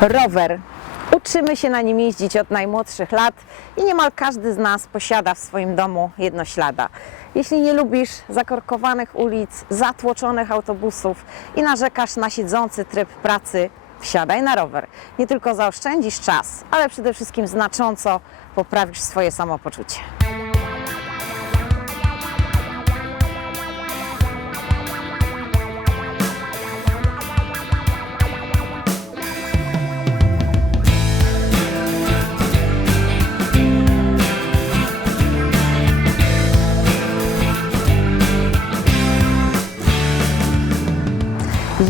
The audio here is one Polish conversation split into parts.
Rower. Uczymy się na nim jeździć od najmłodszych lat i niemal każdy z nas posiada w swoim domu jednoślada. Jeśli nie lubisz zakorkowanych ulic, zatłoczonych autobusów i narzekasz na siedzący tryb pracy, wsiadaj na rower. Nie tylko zaoszczędzisz czas, ale przede wszystkim znacząco poprawisz swoje samopoczucie.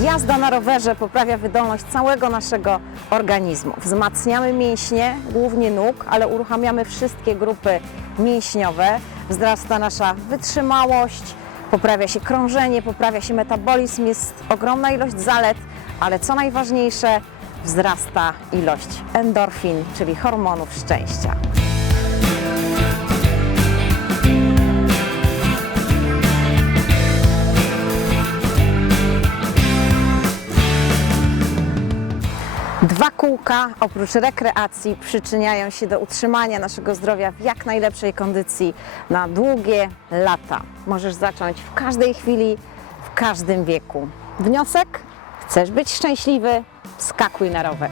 Jazda na rowerze poprawia wydolność całego naszego organizmu. Wzmacniamy mięśnie, głównie nóg, ale uruchamiamy wszystkie grupy mięśniowe. Wzrasta nasza wytrzymałość, poprawia się krążenie, poprawia się metabolizm, jest ogromna ilość zalet, ale co najważniejsze, wzrasta ilość endorfin, czyli hormonów szczęścia. Dwa kółka oprócz rekreacji przyczyniają się do utrzymania naszego zdrowia w jak najlepszej kondycji na długie lata. Możesz zacząć w każdej chwili, w każdym wieku. Wniosek? Chcesz być szczęśliwy? Skakuj na rower.